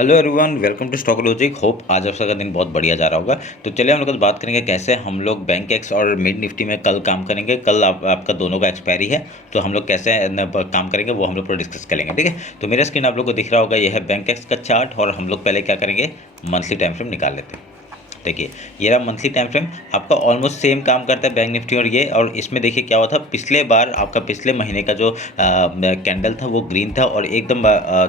Hello everyone, welcome to Stock Logic. Hope आज आप सबका दिन बहुत बढ़िया जा रहा होगा। तो चलिए हम लोग बात करेंगे कैसे हम लोग बैंक एक्स और मिड निफ्टी में कल काम करेंगे। कल आपका दोनों का एक्सपायरी है, तो हम लोग कैसे काम करेंगे वो हम लोग पूरा डिस्कस करेंगे। ठीक है, तो मेरा स्क्रीन आप लोग को दिख रहा होगा, यह है बैंक एक्स का चार्ट। और हम लोग पहले क्या करेंगे, मंथली टाइम फ्रेम निकाल लेते हैं। देखिए, ये रहा मंथली टाइम फ्रेम, आपका ऑलमोस्ट सेम काम करता है बैंक निफ्टी और इसमें देखिए क्या हुआ था। पिछले बार आपका पिछले महीने का जो कैंडल था वो ग्रीन था और एकदम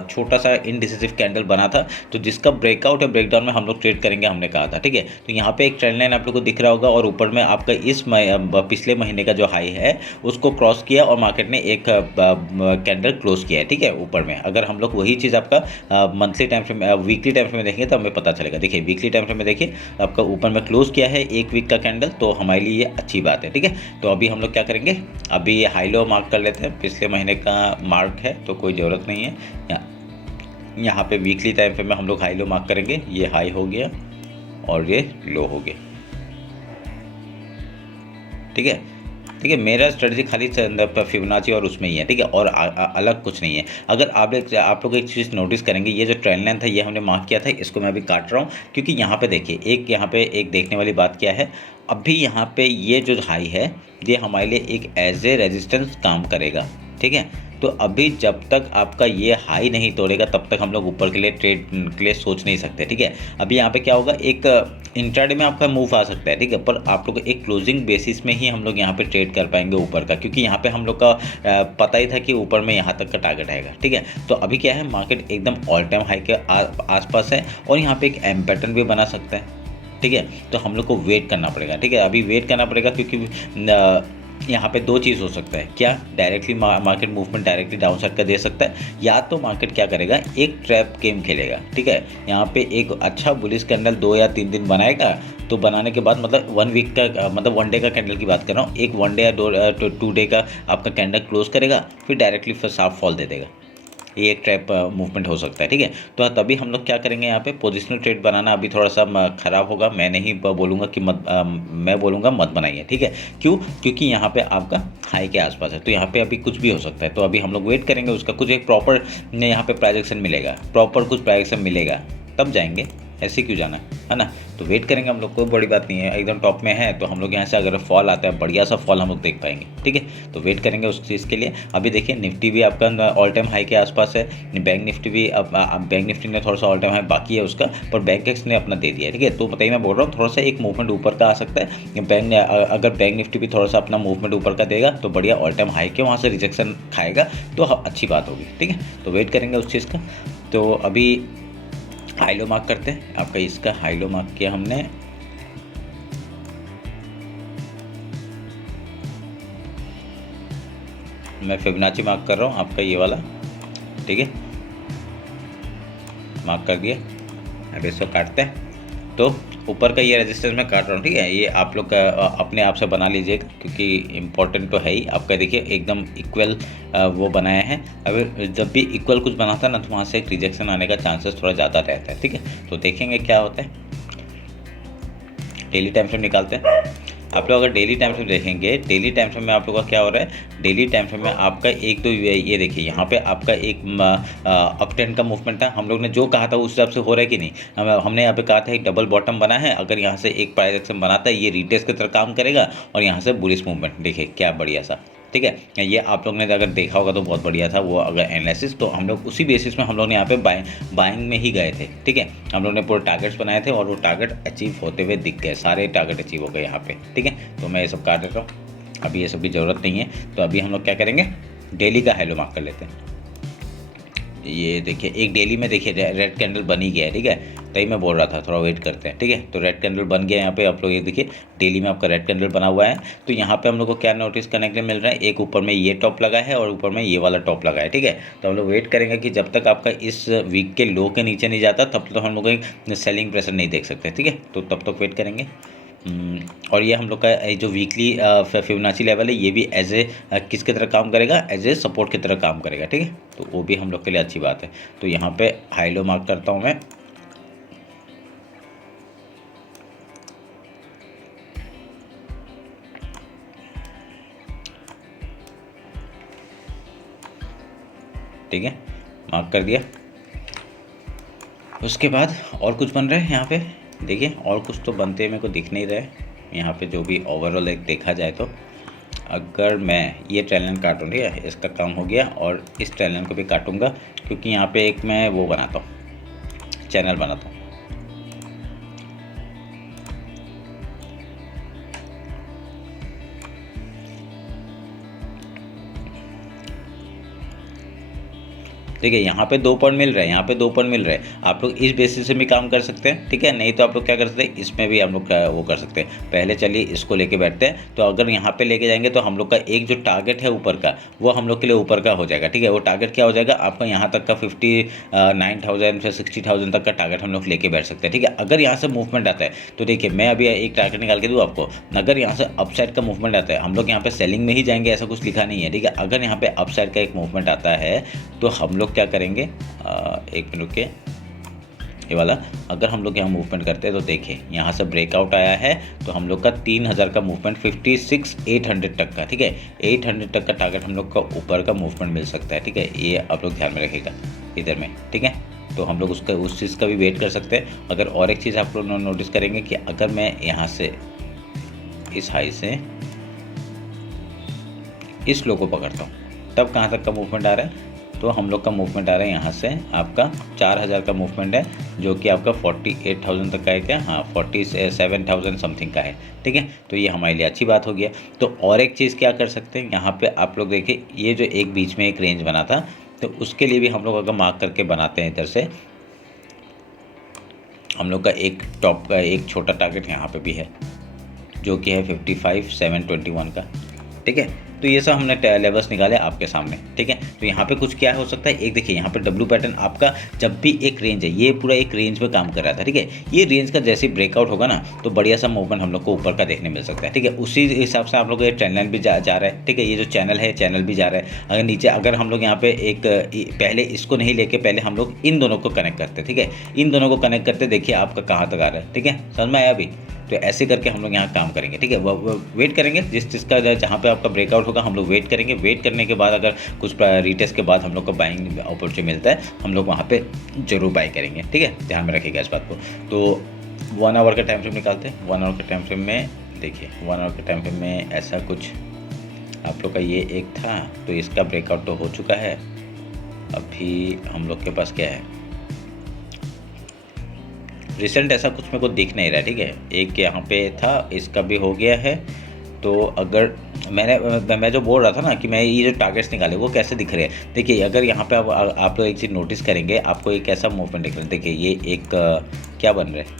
छोटा सा इनडिसिसिव कैंडल बना था। तो जिसका ब्रेकआउट है ब्रेकडाउन में हम लोग ट्रेड करेंगे, हमने कहा था। ठीक है, तो यहाँ पे एक ट्रेंड लाइन आप लोग को दिख रहा होगा और ऊपर में आपका पिछले महीने का जो हाई है उसको क्रॉस किया और मार्केट ने एक कैंडल क्लोज किया है। ठीक है, ऊपर में अगर हम लोग वही चीज़ आपका monthly time frame weekly time frame में देखेंगे तो हमें पता चलेगा। देखिए, वीकली टाइम फ्रेम में देखिए आपका ऊपर में क्लोज किया है एक वीक का कैंडल, तो हमारे लिए ये अच्छी बात है। ठीक है, तो अभी हम लोग क्या करेंगे, अभी ये हाई लो मार्क कर लेते हैं। पिछले महीने का मार्क है तो कोई ज़रूरत नहीं है। यहाँ पे वीकली टाइम फ्रेम में हम लोग हाई लो मार्क करेंगे। ये हाई हो गया और ये लो हो गया। ठीक है, ठीक है, मेरा स्ट्रेटजी खाली फिबोनाची और उसमें ही है। ठीक है, और अलग कुछ नहीं है। अगर आप लोग एक चीज़ नोटिस करेंगे, ये जो ट्रेंड लाइन था ये हमने मार्क किया था, इसको मैं अभी काट रहा हूँ क्योंकि यहाँ पे देखिए यहाँ पे एक देखने वाली बात क्या है। अभी यहाँ पे ये जो हाई है ये हमारे लिए एक एज ए रेजिस्टेंस काम करेगा। ठीक है, तो अभी जब तक आपका ये हाई नहीं तोड़ेगा तब तक हम लोग ऊपर के लिए ट्रेड के लिए सोच नहीं सकते। ठीक है, अभी यहाँ पे क्या होगा, एक इंट्राडे में आपका मूव आ सकता है। ठीक है, पर आप लोग एक क्लोजिंग बेसिस में ही हम लोग यहाँ पे ट्रेड कर पाएंगे ऊपर का, क्योंकि यहाँ पे हम लोग का पता ही था कि ऊपर में यहाँ तक का टारगेट आएगा। ठीक है, तो अभी क्या है, मार्केट एकदम ऑल टाइम हाई के आसपास है और यहाँ पे एक एम पैटर्न भी बना सकता है। ठीक है, तो हम लोग को वेट करना पड़ेगा। ठीक है, अभी वेट करना पड़ेगा क्योंकि यहाँ पे दो चीज़ हो सकता है। क्या, directly market movement directly down side का दे सकता है, या तो मार्केट क्या करेगा, एक ट्रैप गेम खेलेगा। ठीक है, यहाँ पे एक अच्छा बुलिश कैंडल 2 या 3 दिन बनाएगा, तो बनाने के बाद मतलब 1 वीक का मतलब 1 डे का कैंडल की बात कर रहा हूँ, एक 1 डे या 2 डे का आपका कैंडल क्लोज करेगा, फिर डायरेक्टली फिर साफ फॉल दे देगा। ये एक ट्रैप मूवमेंट हो सकता है। ठीक है, तो तभी हम लोग क्या करेंगे, यहाँ पे पोजिशनल ट्रेड बनाना अभी थोड़ा सा ख़राब होगा। मैं नहीं बोलूँगा कि मैं बोलूँगा मत बनाइए। ठीक है, क्यों, क्योंकि यहाँ पे आपका हाई के आसपास है, तो यहाँ पे अभी कुछ भी हो सकता है। तो अभी हम लोग वेट करेंगे, उसका कुछ एक प्रॉपर यहाँ पे प्राइजेक्शन मिलेगा, प्रॉपर कुछ प्राइजेक्शन मिलेगा तब जाएंगे। ऐसे क्यों जाना है ना। तो वेट करेंगे हम लोग, कोई बड़ी बात नहीं है। एकदम टॉप में है तो हम लोग यहाँ से अगर फॉल आता है, बढ़िया सा फॉल हम लोग देख पाएंगे। ठीक है, तो वेट करेंगे उस चीज़ के लिए। अभी देखिए, निफ्टी भी आपका ऑल टाइम हाई के आसपास है, बैंक निफ्टी भी अब बैंक निफ्टी ने थोड़ा सा ऑल टाइम हाई बाकी है उसका, पर बैंक एक्स ने अपना दे दिया। ठीक है, तो बताइए, मैं बोल रहा हूँ थोड़ा सा एक मूवमेंट ऊपर का आ सकता है। अगर बैंक निफ्टी भी थोड़ा सा अपना मूवमेंट ऊपर का देगा तो बढ़िया, ऑल टाइम हाई के वहाँ से रिजेक्शन खाएगा तो अच्छी बात होगी। ठीक है, तो वेट करेंगे उस चीज़ का। तो अभी हाई लो मार्क करते हैं। आपका इसका हाई लो मार्क किया हमने, मैं फिबोनाची मार्क कर रहा हूँ आपका ये वाला। ठीक है, मार्क कर दिया। अब इसको काटते हैं, तो ऊपर का ये रेजिस्टेंस मैं काट रहा हूँ। ठीक है, ये आप लोग का अपने आप से बना लीजिएगा क्योंकि इम्पोर्टेंट तो है ही। आपका देखिए एकदम इक्वल वो बनाया है। अब जब भी इक्वल कुछ बनाता है ना तो वहाँ से एक रिजेक्शन आने का चांसेस थोड़ा ज़्यादा रहता है। ठीक है, तो देखेंगे क्या होता है। डेली टाइम फ्रेम निकालते हैं। आप लोग अगर डेली टाइम फ्रेम देखेंगे, डेली टाइम फ्रेम में आप लोग का क्या हो रहा है, डेली टाइम फ्रेम में आपका एक तो ये देखिए यहाँ पे आपका एक अप ट्रेंड का मूवमेंट था। हम लोग ने जो कहा था उस हिसाब से हो रहा है कि नहीं। हमने यहाँ पे कहा था एक डबल बॉटम बना है, अगर यहाँ से एक प्राइस एक्शन बनाता है ये रिटेस्ट की तरह काम करेगा और यहाँ से बुलिश मूवमेंट देखिए क्या बढ़िया सा। ठीक है, ये आप लोग ने अगर देखा होगा तो बहुत बढ़िया था वो अगर एनालिसिस, तो हम लोग उसी बेसिस में हम लोग ने यहाँ पे बाइंग में ही गए थे। ठीक है, हम लोग ने पूरे टारगेट्स बनाए थे और वो टारगेट अचीव होते हुए दिख गए, सारे टारगेट अचीव हो गए यहाँ पे। ठीक है, तो मैं ये सब काट देता हूँ, अभी ये सब की ज़रूरत नहीं है। तो अभी हम लोग क्या करेंगे, डेली का हाई लो मार्क कर लेते हैं। ये देखिए एक डेली में देखिए रेड कैंडल बन ही गया है। ठीक है, तभी मैं बोल रहा था थोड़ा वेट करते हैं। ठीक है, तो रेड कैंडल बन गया यहाँ पे, आप लोग ये देखिए डेली में आपका रेड कैंडल बना हुआ है। तो यहाँ पे हम लोग को क्या नोटिस करने के लिए मिल रहा है, एक ऊपर में ये टॉप लगा है और ऊपर में ये वाला टॉप लगा है। ठीक है, तो हम लोग वेट करेंगे कि जब तक आपका इस वीक के लो के नीचे नहीं जाता तब तक हम लोग एक सेलिंग प्रेशर नहीं देख सकते। ठीक है, तो तब तक वेट करेंगे। और ये हम लोग का जो वीकली फिबोनाची लेवल है ये भी एज ए किसकी तरह काम करेगा, एज ए सपोर्ट की तरह काम करेगा। ठीक है, तो वो भी हम लोग के लिए अच्छी बात है। तो यहाँ पे हाई लो मार्क करता हूँ मैं। ठीक है, मार्क कर दिया। उसके बाद और कुछ बन रहा है यहाँ पे, देखिए और कुछ तो बनते मेरे को दिख नहीं रहे यहाँ पे, जो भी ओवरऑल एक देखा जाए तो। अगर मैं ये ट्रेल लाइन काटूँ, ठीक है, इसका काम हो गया, और इस ट्रेल लाइन को भी काटूँगा क्योंकि यहाँ पे एक मैं वो बनाता हूँ, चैनल बनाता हूँ। ठीक है, यहाँ पे 2 पॉइंट मिल रहे हैं, यहाँ पे 2 पॉइंट मिल रहे हैं। आप लोग इस बेसिस से भी काम कर सकते हैं, ठीक है, नहीं तो आप लोग क्या कर सकते हैं, इसमें भी हम लोग वो कर सकते हैं। पहले चलिए इसको लेके बैठते हैं। तो अगर यहाँ पे लेके जाएंगे तो हम लोग का एक जो टारगेट है ऊपर का, वो हम लोग के लिए ऊपर का हो जाएगा, ठीक है। वो टारगेट क्या हो जाएगा आपका, यहाँ तक का 59,000 से 60,000 तक का टारगेट हम लोग लेके बैठ सकते हैं, ठीक है। अगर यहाँ से मूवमेंट आता है तो देखिए मैं अभी एक टारगेट निकाल के दूँ आपको, अगर यहाँ से अपसाइड का मूवमेंट आता है, हम लोग यहाँ पे सेलिंग में ही जाएंगे, ऐसा कुछ लिखा नहीं है, ठीक है। अगर यहाँ पे अपसाइड का एक मूवमेंट आता है तो हम लोग क्या करेंगे, एक मिनट के, ये वाला अगर हम लोग यहाँ मूवमेंट करते हैं तो देखिए यहाँ से ब्रेकआउट आया है, तो हम लोग का 3000 का मूवमेंट 56,800 तक का, ठीक है, 800 तक का टारगेट हम लोग का ऊपर का मूवमेंट मिल सकता है, ठीक है। ये आप लोग ध्यान में रखिएगा इधर में, ठीक है। तो हम लोग उसका उस चीज़ का भी वेट कर सकते हैं। अगर और एक चीज़ आप लोग नोटिस करेंगे कि अगर मैं यहाँ से इस हाई से इस लो को पकड़ता हूँ, तब कहाँ तक का मूवमेंट आ रहा है, तो हम लोग का मूवमेंट आ रहा है यहाँ से आपका 4000 का मूवमेंट है, जो कि आपका 48,000 तक का है, क्या, हाँ 47,000 समथिंग का है, ठीक है। तो ये हमारे लिए अच्छी बात हो गया। तो और एक चीज़ क्या कर सकते हैं, यहाँ पे आप लोग देखिए ये जो एक बीच में एक रेंज बना था, तो उसके लिए भी हम लोग अगर मार्क करके बनाते हैं, इधर से हम लोग का एक टॉप का एक छोटा टारगेट यहाँ पे भी है, जो कि है 55,721 का, ठीक है। तो ये सब हमने लेवल्स निकाले आपके सामने, ठीक है। तो यहाँ पे कुछ क्या हो सकता है, एक देखिए यहाँ पे डब्ल्यू पैटर्न आपका जब भी एक रेंज है, ये पूरा एक रेंज पे काम कर रहा था, ठीक है। ये रेंज का जैसे ब्रेकआउट होगा ना, तो बढ़िया सा मूवमेंट हम लोग को ऊपर का देखने मिल सकता है, ठीक है। उसी हिसाब से आप लोग ये ट्रेंड लाइन भी जा रहा है, ठीक है। ये जो चैनल है, चैनल भी जा रहा है। अगर नीचे अगर हम लोग यहाँ पे एक पहले इसको नहीं लेके पहले हम लोग इन दोनों को कनेक्ट करते, ठीक है, इन दोनों को कनेक्ट करते, देखिए आपका कहाँ तक आ रहा है, ठीक है, समझ में आया अभी। तो ऐसे करके हम लोग यहाँ काम करेंगे, ठीक है। वेट करेंगे जिस चीज़ का जहाँ पे आपका ब्रेकआउट होगा, हम लोग वेट करेंगे। वेट करने के बाद अगर कुछ रिटेस्ट के बाद हम लोग को बाइंग अपॉर्चुनिटी मिलता है, हम लोग वहाँ पे जरूर बाई करेंगे, ठीक है। ध्यान में रखिएगा इस बात को। तो 1 आवर का टाइम फ्रेम निकालते हैं। 1 आवर के टाइम फ्रेम में देखिए, 1 आवर के टाइम फ्रेम में ऐसा कुछ आप लोग का ये एक था, तो इसका ब्रेकआउट तो हो चुका है। अभी हम लोग के पास क्या है, रिसेंट ऐसा कुछ मेरे को दिख नहीं रहा, ठीक है। एक यहाँ पे था, इसका भी हो गया है। तो अगर मैं जो बोल रहा था ना कि मैं ये जो टारगेट्स निकाले वो कैसे दिख रहे हैं, देखिए अगर यहाँ पे आप लोग एक चीज़ नोटिस करेंगे, आपको एक ऐसा मूवमेंट दिख रहा है। देखिए ये एक क्या बन रहा है,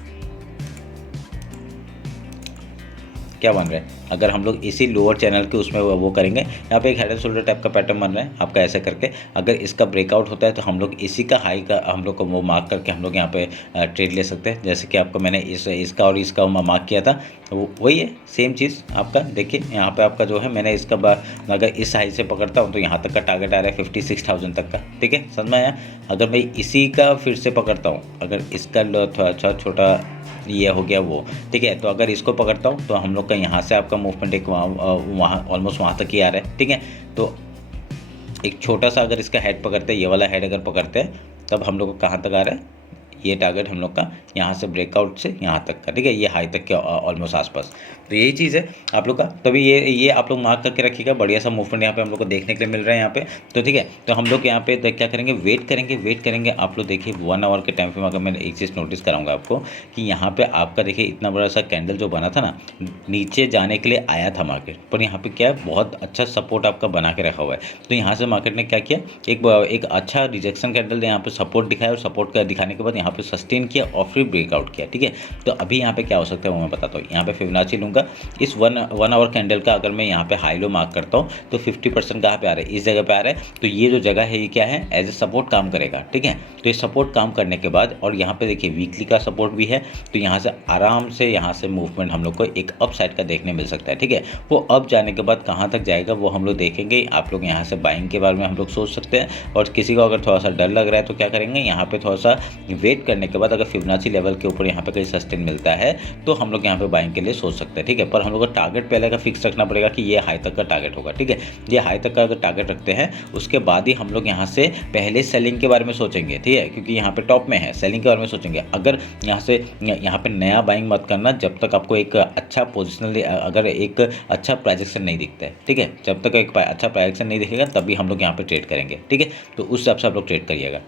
क्या बन रहा है, अगर हम लोग इसी लोअर चैनल के उसमें वो करेंगे, यहाँ पे एक हेड एंड शोल्डर टाइप का पैटर्न बन रहा है आपका, ऐसे करके अगर इसका ब्रेकआउट होता है तो हम लोग इसी का हाई का हम लोग को वो मार्क करके हम लोग यहाँ पे ट्रेड ले सकते हैं। जैसे कि आपको मैंने इसका और इसका मार्क किया था, वही है सेम चीज़ आपका। देखिए यहाँ पे आपका जो है, मैंने इसका अगर इस हाई से पकड़ता हूँ तो यहाँ तक का टारगेट आ रहा है 56,000 तक का, ठीक है, समझ में आया। अगर मैं इसी का फिर से पकड़ता हूँ, अगर इसका थोड़ा छोटा ये हो गया वो, ठीक है, तो अगर इसको पकड़ता हूँ तो हम लोग का यहाँ से आपका मूवमेंट एक वहाँ ऑलमोस्ट वहाँ तक ही आ रहा है, ठीक है। तो एक छोटा सा अगर इसका हेड पकड़ते हैं, ये वाला हेड अगर पकड़ते हैं, तब हम लोग को कहाँ तक आ रहा है, ये टारगेट हम लोग का यहाँ से ब्रेकआउट से यहाँ तक का, ठीक है, ये हाई तक के ऑलमोस्ट आसपास। तो यही चीज़ है आप लोग का। तभी ये आप लोग मार्क करके रखिएगा, बढ़िया सा मूवमेंट यहाँ पे हम लोग को देखने के लिए मिल रहा है यहाँ पे। तो ठीक है, तो हम लोग यहाँ पे क्या करेंगे, वेट करेंगे। आप लोग देखिए 1 आवर के टाइम फ्रेम, अगर मैं एक चीज़ नोटिस कराऊंगा आपको कि यहाँ पे आपका देखिए इतना बड़ा सा कैंडल जो बना था ना, नीचे जाने के लिए आया था मार्केट, पर यहाँ पे क्या है, बहुत अच्छा सपोर्ट आपका बना के रखा हुआ है। तो यहाँ से मार्केट ने क्या किया, एक अच्छा रिजेक्शन कैंडल यहाँ पे सपोर्ट दिखाया, और सपोर्ट का दिखाने के बाद यहाँ पे सस्टेन किया और फिर ब्रेकआउट किया, ठीक है। तो अभी यहाँ पे क्या हो सकता है वो मैं बताता हूँ। यहाँ पे फिबोनाची लूँगा, इस 1 आवर कैंडल का अगर मैं यहाँ पे हाई लो मार्क करता हूँ तो 50% कहाँ पे आ रहा है, इस जगह पे आ रहा है। तो ये जो जगह है ये क्या है, एज ए सपोर्ट काम करेगा, ठीक है। तो ये सपोर्ट काम करने के बाद, और यहाँ पे देखिए वीकली का सपोर्ट भी है, तो यहाँ से आराम से यहाँ से मूवमेंट हम लोग को एक अप साइड का देखने मिल सकता है, ठीक है। वो अप जाने के बाद कहाँ तक जाएगा वो हम लोग देखेंगे। आप लोग यहाँ से बाइंग के बारे में हम लोग सोच सकते हैं, और किसी को अगर थोड़ा सा डर लग रहा है तो क्या करेंगे, यहाँ पे थोड़ा सा वेट ब्रेक करने के बाद अगर फिबोनाची लेवल के ऊपर यहाँ पे कहीं सस्टेन मिलता है तो हम लोग यहाँ पे बाइंग के लिए सोच सकते हैं, ठीक है। पर हम लोग को टारगेट पहले का फिक्स रखना पड़ेगा कि ये हाई तक का टारगेट होगा, ठीक है। ये हाई तक का अगर टारगेट रखते हैं उसके बाद ही हम लोग यहाँ से पहले सेलिंग के बारे में सोचेंगे, ठीक है, क्योंकि यहाँ पे टॉप में है, सेलिंग के बारे में सोचेंगे। अगर यहाँ पे नया बाइंग मत करना जब तक आपको एक अच्छा पोजिशनल, अगर एक अच्छा प्राइजेक्शन नहीं दिखता है, ठीक है। जब तक एक अच्छा प्राइजेक्शन नहीं दिखेगा तभी हम लोग यहाँ पे ट्रेड करेंगे, ठीक है। तो उस हिसाब से आप लोग ट्रेड करिएगा,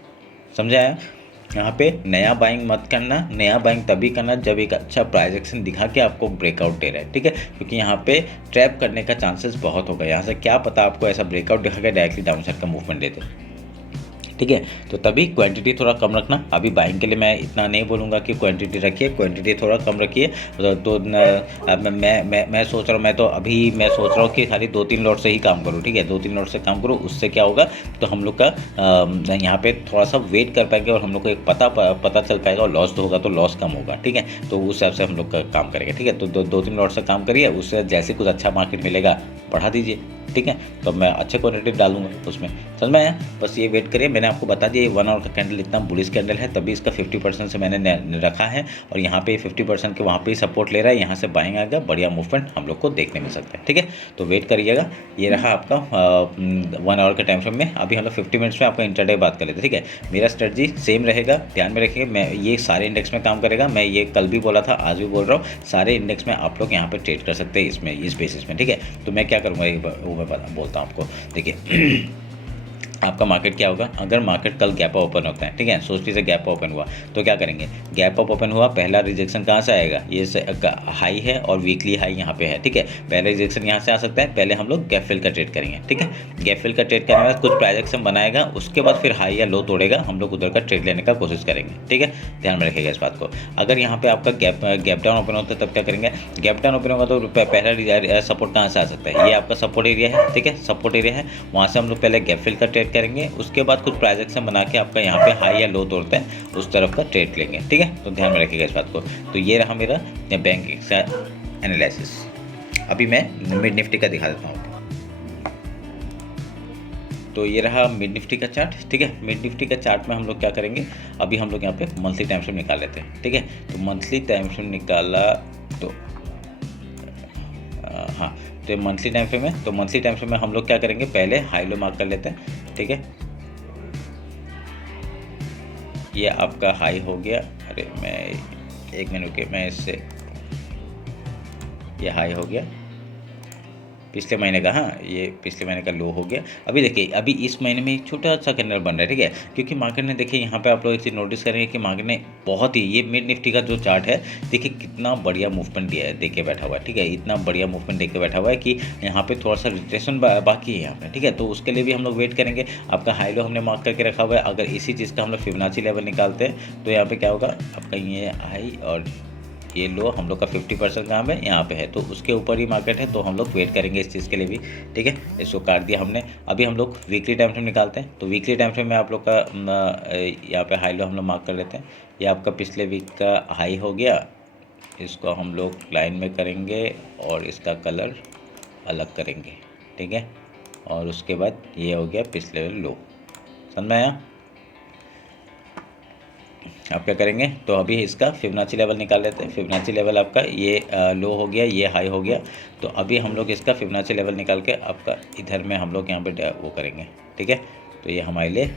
समझा है। यहाँ पे नया बाइंग मत करना, नया बाइंग तभी करना जब एक अच्छा प्राइजेक्शन दिखा के आपको ब्रेकआउट दे रहा है, ठीक है, क्योंकि यहाँ पे ट्रैप करने का चांसेस बहुत होगा। यहाँ से क्या पता आपको ऐसा ब्रेकआउट दिखा के डायरेक्टली डाउन साइड का मूवमेंट देते, ठीक है। तो तभी क्वांटिटी थोड़ा कम रखना। अभी बाइंग के लिए मैं इतना नहीं बोलूँगा कि क्वांटिटी रखिए, क्वांटिटी थोड़ा कम रखिए। तो मैं सोच रहा हूँ, मैं सोच रहा हूँ कि खाली 2-3 लॉट से ही काम करूँ, ठीक है। 2-3 लॉट से काम करूँ, उससे क्या होगा तो हम लोग का यहाँ पे थोड़ा सा वेट कर पाएंगे और हम लोग को एक पता चल पाएगा, और लॉस होगा तो लॉस कम होगा, ठीक है। तो उस हिसाब से हम लोग का काम करेंगे, ठीक है। तो 2-3 लॉट से काम करिए, उससे जैसे कुछ अच्छा मार्केट मिलेगा बढ़ा दीजिए, ठीक है। तो मैं अच्छे क्वांटिटी डालूंगा उसमें, समझ में आया। बस ये वेट करिए, मैंने आपको बता दिया 1 आवर का कैंडल इतना बुलिश कैंडल है, तभी इसका 50% से मैंने रखा है, और यहाँ पे 50% के वहाँ पे सपोर्ट ले रहा है, यहाँ से बाइंग आएगा, बढ़िया मूवमेंट हम लोग को देखने मिल सकता है, ठीक है। तो वेट करिएगा। ये रहा आपका 1 आवर के टाइम फ्रेम में। अभी हम लोग 50 मिनट्स में आपका इंटरडे बात कर लेते हैं, ठीक है। मेरा स्ट्रेटजी सेम रहेगा, ध्यान में रखिए। मैं ये सारे इंडेक्स में काम करेगा, मैं ये कल भी बोला था, आज भी बोल रहा हूँ, सारे इंडेक्स में आप लोग यहाँ पे ट्रेड कर सकते हैं इसमें, इस बेसिस में, ठीक है। तो मैं क्या करूँगा वो मैं बोलता हूँ आपको। देखिए आपका मार्केट क्या होगा, अगर मार्केट कल गैप अप ओपन होता है, ठीक है, सोच लीजिए गैप अप ओपन हुआ तो क्या करेंगे। गैप अप ओपन हुआ, पहला रिजेक्शन कहाँ से आएगा, ये हाई है और वीकली हाई यहाँ पे है, ठीक है। पहला रिजेक्शन यहाँ से आ सकता है, पहले हम लोग गैप फिल का ट्रेड करेंगे, ठीक है। गैप फिल का ट्रेड करने में कुछ प्राइजेक्शन बनाएगा, उसके बाद फिर हाई या लो तोड़ेगा, हम लोग उधर का ट्रेड लेने का कोशिश करेंगे, ठीक है। ध्यान में रखिएगा इस बात को। अगर यहाँ पे आपका गैप डाउन ओपन होता है तब क्या करेंगे, गैप डाउन ओपन होगा तो पहला सपोर्ट कहाँ से आ सकता है, ये आपका सपोर्ट एरिया है, ठीक है, सपोर्ट एरिया है। वहाँ से हम लोग पहले गैप फिल का ट्रेड करेंगे, उसके बाद कुछ प्राइजेक्शन बना के आपका यहाँ पे हाई या लो तोड़ते हैं उस तरफ का ट्रेड लेंगे, ठीक है। तो ध्यान में रखिएगा इस बात को। तो ये रहा मेरा बैंक का एनालिसिस। अभी मैं मिड निफ्टी का दिखा देता हूँ। तो ये रहा मिड निफ्टी का चार्ट, ठीक है। मिड निफ्टी का चार्ट में हम लोग क्या करेंगे, अभी हम लोग यहाँ पे मंथली टाइम फ्रेम निकाल लेते हैं, ठीक है। तो मंथली टाइम फ्रेम निकाला तो हाँ, तो मंथली टाइम फ्रेम है, तो मंथली टाइम फ्रेम में हम लोग क्या करेंगे, पहले हाई लो मार्क कर लेते हैं, ठीक है। ये आपका हाई हो गया, अरे मैं 1 मिनट के मैं इससे, ये हाई हो गया पिछले महीने का, हाँ ये पिछले महीने का लो हो गया। अभी देखिए अभी इस महीने में एक छोटा सा कैंडल बन रहा है, ठीक है, क्योंकि मार्केट ने देखिए यहाँ पे आप लोग एक चीज़ नोटिस करेंगे कि मार्केट ने बहुत ही, ये मिड निफ्टी का जो चार्ट है देखिए कितना बढ़िया मूवमेंट दिया है, देके बैठा हुआ है, ठीक है। इतना बढ़िया मूवमेंट देके बैठा हुआ है कि यहाँ पे थोड़ा सा रिट्रेशन बाकी है यहाँ पे, ठीक है। तो उसके लिए भी हम लोग वेट करेंगे। आपका हाई लो हमने मार्क करके रखा हुआ है। अगर इसी चीज़ का हम लोग फिबोनाची लेवल निकालते हैं तो यहाँ पे क्या होगा, आपका ये हाई और ये लो हम लोग का 50% काम है यहाँ पे है, तो उसके ऊपर ही मार्केट है, तो हम लोग वेट करेंगे इस चीज़ के लिए भी, ठीक है। इसको काट दिया हमने। अभी हम लोग वीकली टाइम फ्रेम निकालते हैं। तो वीकली टाइम फ्रेम में आप लोग का यहाँ पे हाई लो हम लोग मार्क कर लेते हैं। ये आपका पिछले वीक का हाई हो गया, इसको हम लोग लाइन में करेंगे और इसका कलर अलग करेंगे, ठीक है। और उसके बाद ये हो गया पिछले लो, समझ में आया। आप क्या करेंगे, तो अभी इसका फिबोनाची लेवल निकाल लेते हैं। फिबोनाची लेवल आपका ये लो हो गया, ये हाई हो गया, तो अभी हम लोग इसका फिबोनाची लेवल निकाल के आपका इधर में हम लोग यहाँ पे वो करेंगे, ठीक है। तो ये हमारे लिए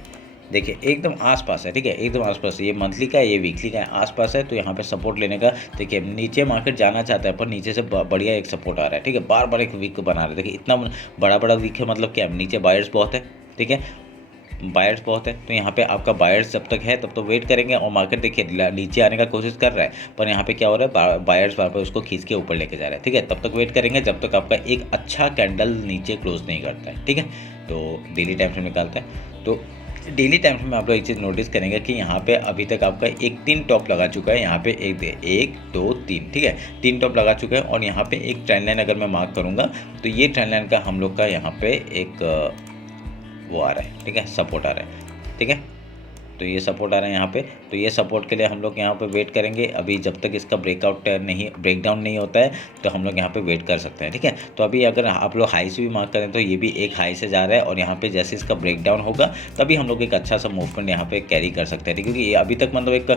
देखिए एकदम आसपास है, ठीक है, एकदम आसपास। ये मंथली का, ये वीकली का आसपास है, तो यहाँ पे सपोर्ट लेने का देखिए, नीचे मार्केट जाना चाहता है पर नीचे से बढ़िया एक सपोर्ट आ रहा है, ठीक है। बार बार एक वीक बना रहा है, देखिए इतना बड़ा वीक है, मतलब क्या, नीचे बायर्स बहुत है, ठीक है, बायर्स बहुत है। तो यहाँ पे आपका बायर्स जब तक है तब तो वेट करेंगे, और मार्केट देखिए नीचे आने का कोशिश कर रहा है, पर यहाँ पे क्या हो रहा है, बायर्स बार बार उसको खींच के ऊपर लेके जा रहा है, ठीक है। तब तक वेट करेंगे जब तक आपका एक अच्छा कैंडल नीचे क्लोज नहीं करता है, ठीक है। तो डेली टाइम फ्रेम निकालते हैं। तो डेली टाइम फ्रेम में आप लोग एक चीज़ नोटिस करेंगे कि यहाँ पे अभी तक आपका 3 टॉप लगा चुका है, यहाँ पे 1 2 3, ठीक है, 3 टॉप लगा चुका है। और यहाँ पे एक ट्रेंड लाइन अगर मैं मार्क करूँगा तो ये ट्रेंड लाइन का हम लोग का यहाँ पे एक वो आ रहा है, ठीक है, सपोर्ट आ रहा है, ठीक है। तो ये सपोर्ट आ रहा है यहाँ पे। तो ये सपोर्ट के लिए हम लोग यहाँ पे वेट करेंगे। अभी जब तक इसका ब्रेकडाउन नहीं होता है तो हम लोग यहाँ पे वेट कर सकते हैं, ठीक है। तो अभी अगर आप लोग हाई से भी मार्क करें तो ये भी एक हाई से जा रहा है, और यहाँ पे जैसे इसका ब्रेकडाउन होगा तभी हम लोग एक अच्छा सा मूवमेंट यहाँ पे कैरी कर सकते हैं, ठीक है। क्योंकि अभी तक मतलब एक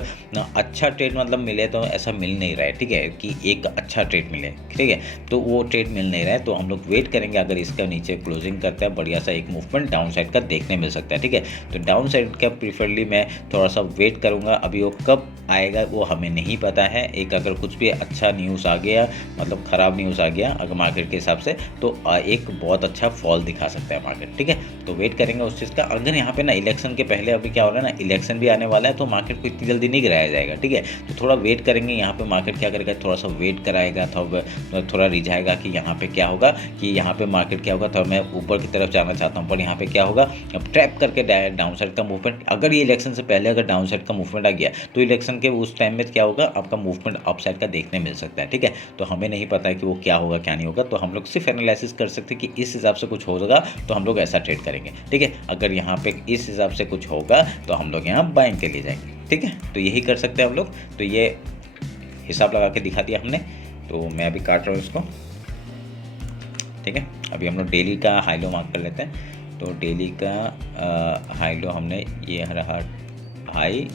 अच्छा ट्रेड मतलब मिले तो ऐसा मिल नहीं रहा है, ठीक है, कि एक अच्छा ट्रेड मिले, ठीक है। तो वो ट्रेड मिल नहीं रहा है, तो हम लोग वेट करेंगे। अगर इसका नीचे क्लोजिंग करता है बढ़िया सा एक मूवमेंट डाउन साइड का देखने मिल सकता है, ठीक है। तो डाउन साइड का प्रीफरली मैं थोड़ा सा वेट करूँगा। अभी वो कब आएगा वो हमें नहीं पता है। एक अगर कुछ भी अच्छा न्यूज़ आ गया, मतलब ख़राब न्यूज़ आ गया अगर मार्केट के हिसाब से, तो एक बहुत अच्छा फॉल दिखा सकता है मार्केट, ठीक है। तो वेट करेंगे उस चीज़ का। अगर यहाँ पे ना इलेक्शन के पहले अभी क्या हो रहा है ना, इलेक्शन भी आने वाला है, तो मार्केट को इतनी जल्दी नहीं गिराया जाएगा, ठीक है। तो थोड़ा वेट करेंगे। यहाँ पे मार्केट क्या करेगा, थोड़ा सा वेट कराएगा, थोड़ा रिझाएगा कि यहाँ पे क्या होगा, कि यहाँ पे मार्केट क्या होगा। थोड़ा मैं ऊपर की तरफ जाना चाहता हूँ, पर यहाँ पे क्या होगा, अब ट्रैप करके डाउन साइड का मूवमेंट। अगर ये इलेक्शन से पहले अगर डाउन साइड का मूवमेंट आ गया तो इलेक्शन के उस टाइम में क्या होगा, आपका मूवमेंट अप साइड का देखने मिल सकता है, ठीक है। तो हमें नहीं पता है कि वो क्या होगा क्या नहीं होगा, तो हम लोग सिर्फ एनालिसिस कर सकते हैं कि इस हिसाब से कुछ होगा तो हम लोग ऐसा ट्रेड करेंगे, ठीक है। अगर यहाँ पे इस हिसाब से कुछ होगा तो हम लोग यहाँ बाइंग के लिए जाएंगे, ठीक है। तो यही कर सकते हैं हम लोग। तो ये हिसाब लगा के दिखा दिया हमने। तो मैं अभी काट रहा हूँ इसको, ठीक है। अभी हम लोग डेली का हाई लो मार्क कर लेते हैं। तो डेली का हाई लो हमने, ये रहा हाई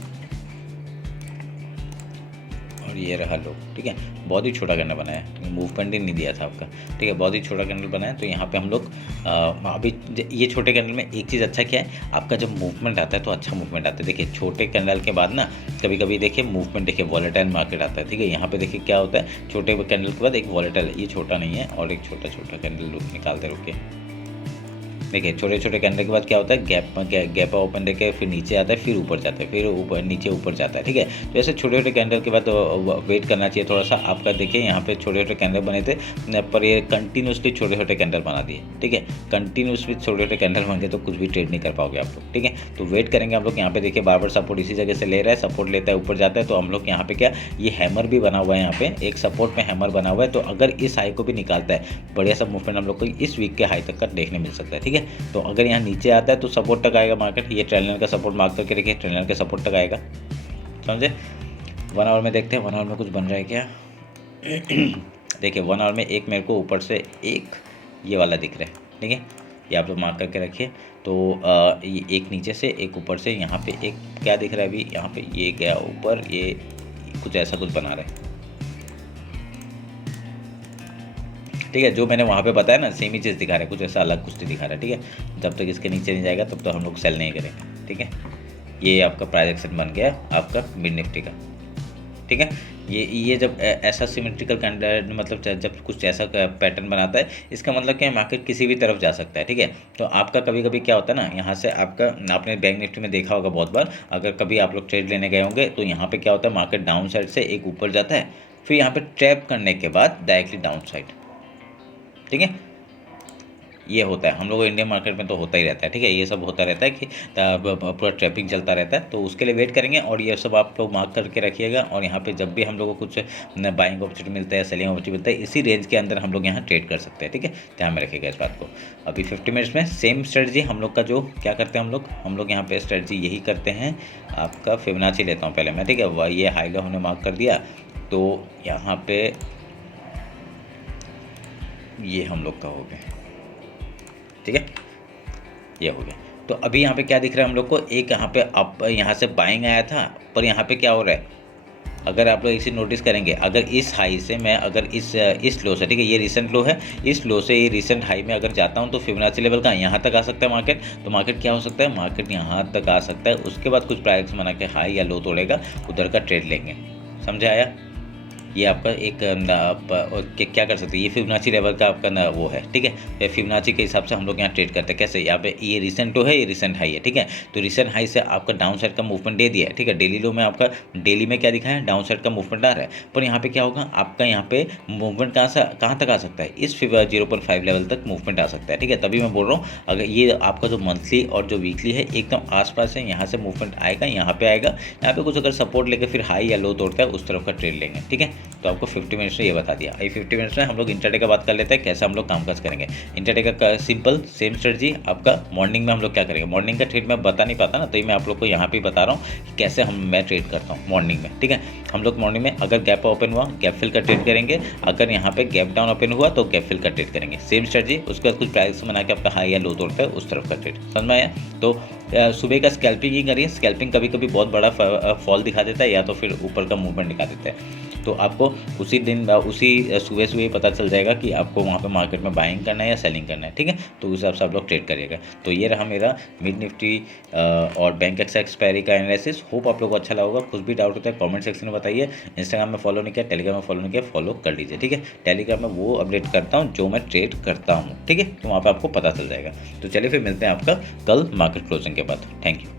और ये रहा लो, ठीक है। बहुत ही छोटा कैंडल बनाया है, मूवमेंट ही नहीं दिया था आपका, ठीक है। बहुत ही छोटा कैंडल बनाया। तो यहाँ पे हम लोग अभी ये छोटे कैंडल में एक चीज़ अच्छा क्या है, आपका जब मूवमेंट आता है तो अच्छा मूवमेंट आता है। देखिए छोटे कैंडल के बाद ना कभी कभी देखिए मूवमेंट, देखिए वॉलेटाइल मार्केट आता है, ठीक है। यहाँ पे देखिए क्या होता है, छोटे कैंडल के बाद एक वॉलेटाइल, ये छोटा नहीं है, और एक छोटा कैंडल निकालते रुके। देखिए छोटे छोटे कैंडल के बाद क्या होता है, गैप ओपन देके फिर नीचे आता है, फिर ऊपर जाता है, फिर ऊपर नीचे ऊपर जाता है, ठीक है। तो ऐसे छोटे छोटे कैंडल के बाद वेट करना चाहिए थोड़ा सा आपका। देखिए यहाँ पे छोटे छोटे कैंडल बने थे, पर ये कंटिन्यूसली छोटे छोटे कैंडल बना दिए, ठीक है। कंटिन्यूसली छोटे छोटे कैंडल बन गए तो कुछ भी ट्रेड नहीं कर पाओगे आप लोग, ठीक है। तो वेट करेंगे हम लोग। यहाँ पे देखिए बार बार सपोर्ट इसी जगह से ले रहा है, सपोर्ट लेता है ऊपर जाता है। तो हम लोग यहाँ पे क्या, ये हैमर भी बना हुआ है, यहाँ पे एक सपोर्ट में हैमर बना हुआ है। तो अगर इस हाई को भी निकालता है, बढ़िया सा मूवमेंट हम लोग को इस वीक के हाई तक का देखने मिल सकता है, ठीक है। तो अगर यहाँ नीचे आता है तो सपोर्ट तक आएगा मार्केट। ये ट्रेंड का सपोर्ट मार्क करके रखिए, ट्रेंड के सपोर्ट तक आएगा, समझे। 1 आवर में देखते हैं 1 आवर में कुछ बन रहा है क्या। देखिए 1 आवर में एक मेरे को ऊपर से एक ये वाला दिख रहा है, ठीक है। ये आप लोग मार्क करके रखिए। तो ये एक नीचे से एक ऊपर से, यहाँ पे एक क्या दिख रहा है अभी, यहाँ पे ये गया ऊपर, ये कुछ ऐसा कुछ बना रहा है, ठीक है। जो मैंने वहाँ पे बताया ना सेम ही चीज़ दिखा रहा है, कुछ ऐसा अलग कुछ तो दिखा रहा है, ठीक है। जब तक इसके नीचे नहीं जाएगा तब तक हम लोग सेल नहीं करेंगे, ठीक है। ये आपका प्राइस एक्शन बन गया आपका मिड निफ्टी का, ठीक है। ये जब ऐसा सिमेट्रिकल कैंडल, मतलब जब कुछ ऐसा पैटर्न बनाता है, इसका मतलब क्या है, मार्केट किसी भी तरफ जा सकता है, ठीक है। तो आपका कभी कभी क्या होता है ना, यहाँ से आपका, आपने बैंक निफ्टी में देखा होगा बहुत बार, अगर कभी आप लोग ट्रेड लेने गए होंगे तो यहाँ पे क्या होता है, मार्केट डाउन साइड से एक ऊपर जाता है, फिर यहाँ पे ट्रैप करने के बाद डायरेक्टली डाउन साइड, ठीक है। ये होता है हम लोग इंडियन मार्केट में तो होता ही रहता है, ठीक है। ये सब होता रहता है कि पूरा ट्रैपिंग चलता रहता है। तो उसके लिए वेट करेंगे, और ये सब आप लोग मार्क करके रखिएगा। और यहाँ पे जब भी हम लोगों को कुछ बाइंग अपॉर्चुनिटी मिलता है, सेलिंग अपॉर्चुनिटी मिलता है, इसी रेंज के अंदर हम लोग यहाँ ट्रेड कर सकते हैं, ठीक है। ध्यान में रखिएगा इस बात को। अभी 50 मिनट्स में सेम स्ट्रेटजी हम लोग का, जो क्या करते हैं हम लोग यहाँ पे स्ट्रेटजी यही करते हैं। आपका फिबोनाची लेता हूँ पहले मैं, ठीक है। ये हाई लो हमने मार्क कर दिया, तो यहाँ पे ये हम लोग का हो गया, ठीक है। ये हो गया। तो अभी यहाँ पे क्या दिख रहा है हम लोग को, एक यहाँ पे अप, यहाँ से बाइंग आया था, पर यहाँ पे क्या हो रहा है, अगर आप लोग इसे नोटिस करेंगे, अगर इस हाई से मैं, अगर इस लो से, ठीक है, ये रिसेंट लो है, इस लो से ये रिसेंट हाई में अगर जाता हूँ तो फिबोनाची लेवल का यहाँ तक आ सकता है मार्केट। तो मार्केट क्या हो सकता है, मार्केट यहाँ तक आ सकता है। उसके बाद कुछ प्राइस बना के हाई या लो तोड़ेगा, उधर का ट्रेड लेंगे, समझ आया। ये आपका एक क्या कर सकते हैं, ये फिबोनाची लेवल का आपका ना वो है, ठीक है। फिबोनाची के हिसाब से हम लोग यहाँ ट्रेड करते हैं। कैसे, यहाँ पे ये रिसेंट लो है, ये रिसेंट हाई है, ठीक है। तो रिसेंट हाई से आपका डाउन साइड का मूवमेंट दे दिया है, ठीक है। डेली लो में आपका, डेली में क्या दिखा है, डाउन साइड का मूवमेंट आ रहा है। पर यहाँ पे क्या होगा, आपका यहाँ पे मूवमेंट कहाँ तक आ सकता है, इस 0.5 लेवल तक मूवमेंट आ सकता है, ठीक है। तभी मैं बोल रहा हूँ, अगर ये आपका जो मंथली और जो वीकली है एकदम आसपास है, यहाँ से मूवमेंट आएगा, यहाँ पे आएगा, यहाँ पे कुछ अगर सपोर्ट लेकर फिर हाई या लो तोड़ता है उस तरफ का ट्रेड लेंगे, ठीक है। तो आपको 50 मिनट्स में ये बता दिया। अभी 50 मिनट्स में हम लोग इंट्राडे का बात कर लेते हैं, कैसे हम लोग कामकाज करेंगे। इंट्राडे का सिंपल सेम स्ट्रेटजी आपका मॉर्निंग में हम लोग क्या करेंगे। मॉर्निंग का ट्रेड मैं बता नहीं पाता ना, तो ये मैं आप लोग को यहाँ पे बता रहा हूँ कि कैसे मैं ट्रेड करता हूँ मॉर्निंग में, ठीक है। हम लोग मॉर्निंग में अगर गैप ओपन हुआ गैप फिल का ट्रेड करेंगे, अगर यहाँ पे गैप डाउन ओपन हुआ तो गैप फिल का ट्रेड करेंगे, सेम स्ट्रेटजी। उसके बाद कुछ प्राइस बना के आपका हाई या लो तोड़ता है उस तरफ का ट्रेड, समझ में आया। तो सुबह का स्कैल्पिंग ही करिए। स्कैल्पिंग कभी कभी बहुत बड़ा फॉल दिखा देता है या तो फिर ऊपर का मूवमेंट दिखा देता है, तो आपको उसी दिन उसी सुबह सुबह पता चल जाएगा कि आपको वहाँ पे मार्केट में बाइंग करना है या सेलिंग करना है, ठीक है। तो उस हिसाब से आप लोग ट्रेड करिएगा। तो ये रहा मेरा मिड निफ्टी और बैंक एक्सपायरी का एनालिसिस। होप आप लोग को अच्छा लगा होगा। कुछ भी डाउट होता है कमेंट सेक्शन में बताइए। इंस्टाग्राम में फॉलो नहीं किया, टेलीग्राम में फॉलो नहीं किया, फॉलो कर लीजिए, ठीक है। टेलीग्राम में वो अपडेट करता हूँ जो मैं ट्रेड करता हूँ, ठीक है। तो वहाँ पर आपको पता चल जाएगा। तो चलिए फिर मिलते हैं आपका कल मार्केट क्लोजिंग के बाद। Thank you.